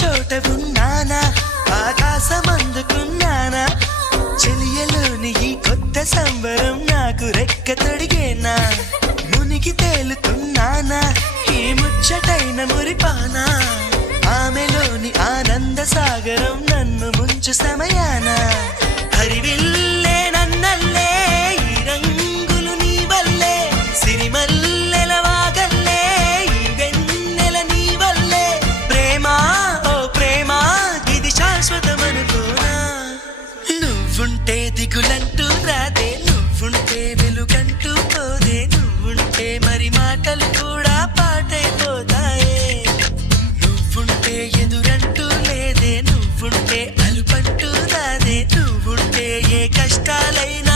చోట ఉన్నానా ఆకాశం అందుకున్నానా చెలియలోని ఈ కొత్త సంబరం నాకు రెక్క తొడిగేనా మునిగి తేలుతున్నానా ఈ ముచ్చటైన మురిపానా ఆమెలోని ఆనంద సాగరం నన్ను ముంచు సమయా నువ్వుంటే దిగులంటూ రాదే నువ్వుంటే వెలుగంటూ పోదే నువ్వుంటే మరి మాటలు కూడా పాటైపోతాయే నువ్వుంటే ఎదురంటూ లేదే నువ్వుంటే అలుపంటూ రాదే నువ్వుంటే ఏ కష్టాలైనా